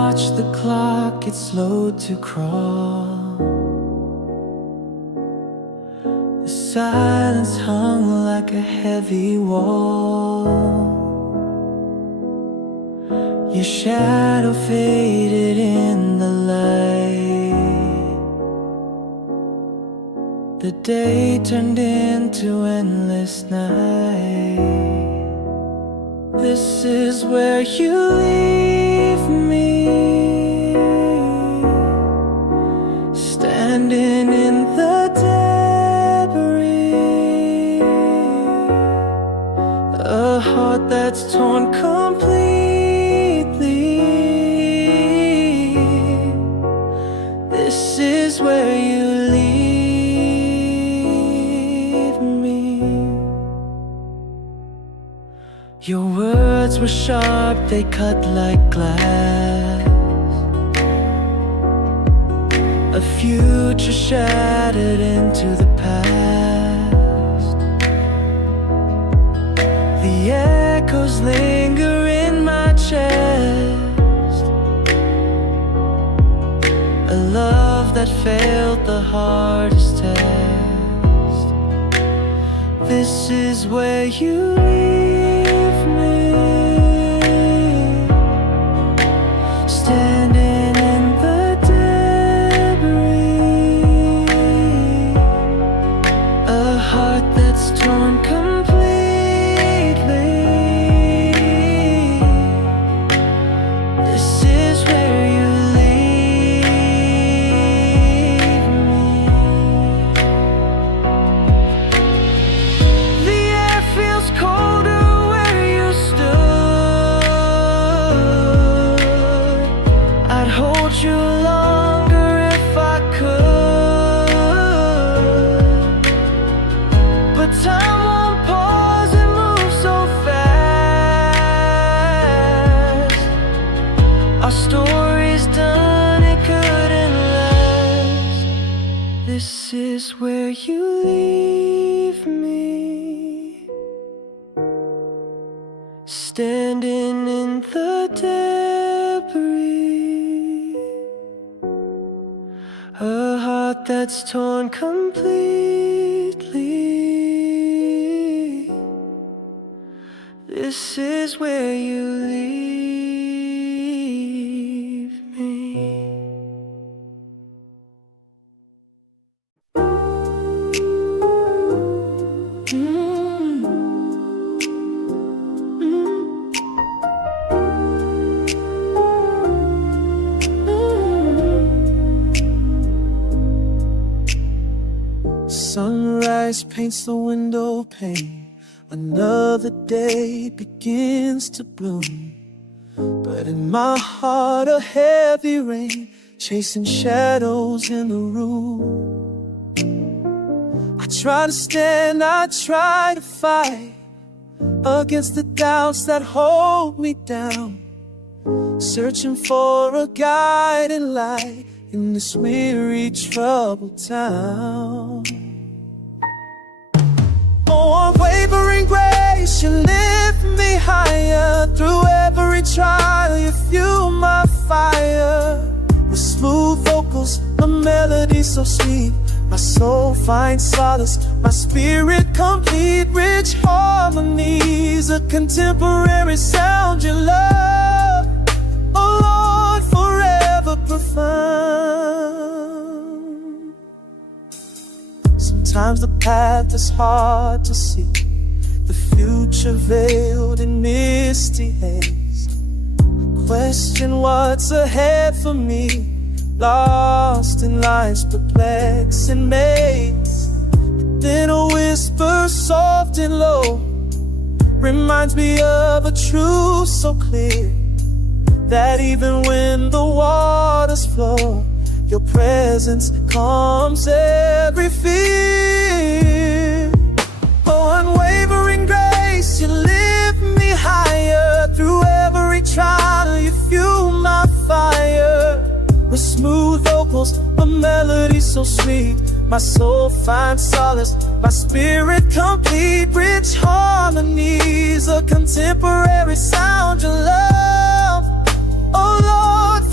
watch the clock get slow to crawl. The silence hung like a heavy wall. Your shadow faded in the light. The day turned into endless night. This is where you leave me, standing in the debris. A heart that's torn completely. This is where you leave me. Your words were sharp, they cut like glass. A future shattered into the past. The echoes linger in my chest. A love that failed the hardest test. This is where you leave me, standing in the debris. A heart that's torn completely. This is where you leave me. The air feels colder where you stood. I'd hold you longer if I could, but time won't pause and move so fast. Our story's done, it couldn't last. This is where you leave me, standing in the debris. A heart that's torn completely. This is where you leave me. Sunrise paints the window pane. Another day begins to bloom. But in my heart a heavy rain, chasing shadows in the room. I try to stand, I try to fight against the doubts that hold me down, searching for a guiding light in this weary, troubled town. Oh, unwavering grace, you lift me higher. Through every trial, you fuel my fire. With smooth vocals, a melody so sweet, my soul finds solace, my spirit complete. Rich harmonies, a contemporary sound you love, oh Lord, forever profound. Sometimes the path is hard to see, the future veiled in misty haze. I question what's ahead for me, lost in life's perplexing maze. But then a whisper soft and low reminds me of a truth so clear, that even when the waters flow, your presence calms every fear. Oh, unwavering grace, you lift me higher. Through every trial, you fuel my fire. With smooth vocals, a melody so sweet, my soul finds solace, my spirit complete. Rich harmonies, a contemporary sound you love, oh Lord,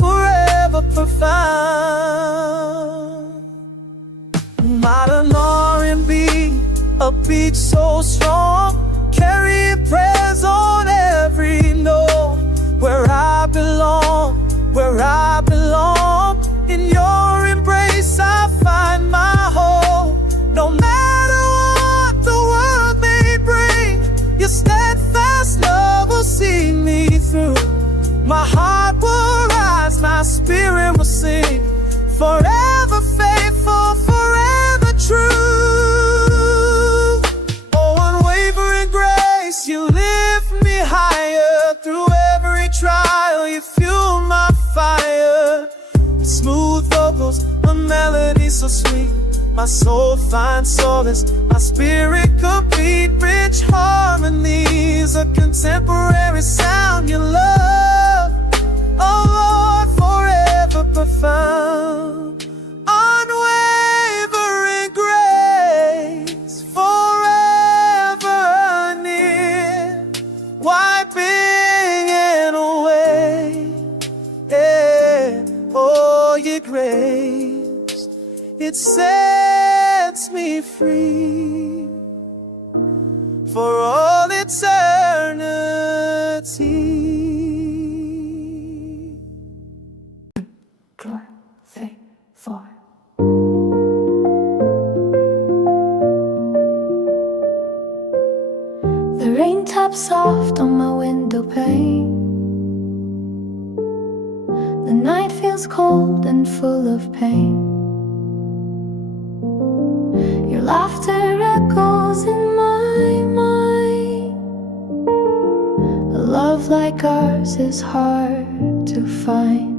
forever faithful, forever true. Oh, unwavering grace, you lift me higher. Through every trial, you fuel my fire. Smooth vocals, a melody so sweet, my soul finds solace, my spirit complete. Rich harmonies, a contemporary sound you love. Oh Lord, forever profound. Unwavering grace, forever near, wiping it away. Oh, your grace, it sets me free for all eternity. 2, 3, 4. The rain taps soft on my window pane. The night feels cold and full of pain. Your laughter echoes in my mind. A love like ours is hard to find.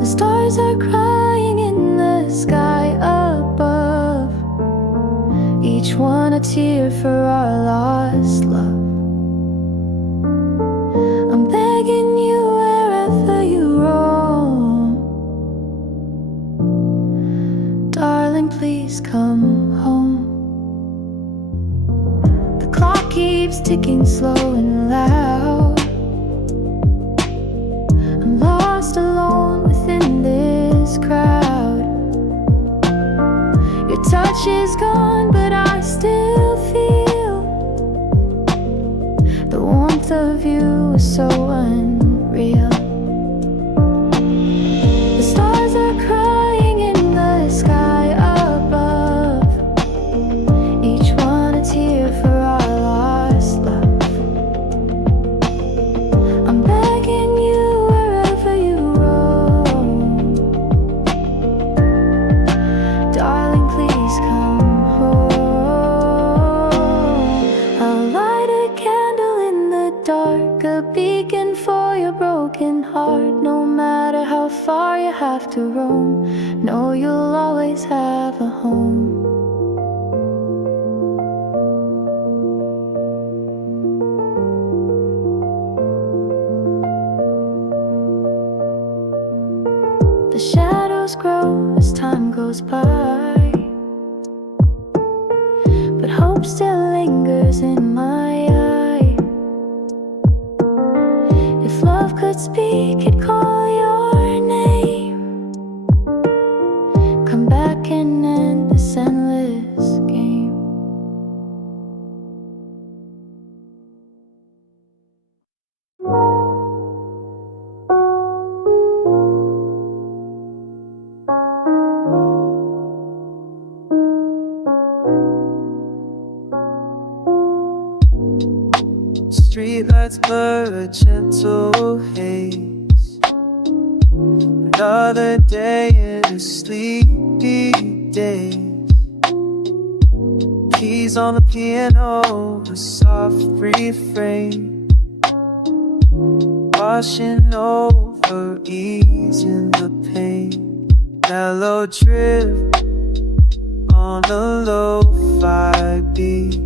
The stars are crying in the sky above, each one a tear for our lost love. I'm begging you wherever you roam, darling, please come home. The clock keeps ticking slow and loud. I'm lost alone within this crowd. Your touch is gone, but I still feel the warmth of you is so unreal. The stars are crying in the sky above, each one a tear for our lost love. I'm begging you wherever you roam, darling, please come home. I'll light a candle in the dark, a beacon for your broken heart. No matter how far you have to roam, know you'll always have a home. The shadows grow as time goes by, but hope still lingers in my eye. If love could speak, it'd call your name. Come back and end this endless game. Streetlights blur a gentle haze. Another day in a sleepy day. Keys on the piano, a soft refrain, washing over, easing the pain. Mellow drip on a lo-fi beat.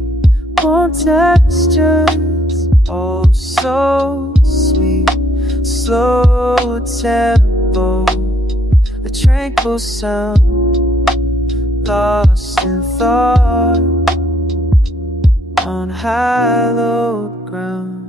Warm textures, oh so sweet. Slow tempo, a tranquil sound, lost in thought on hallowed ground.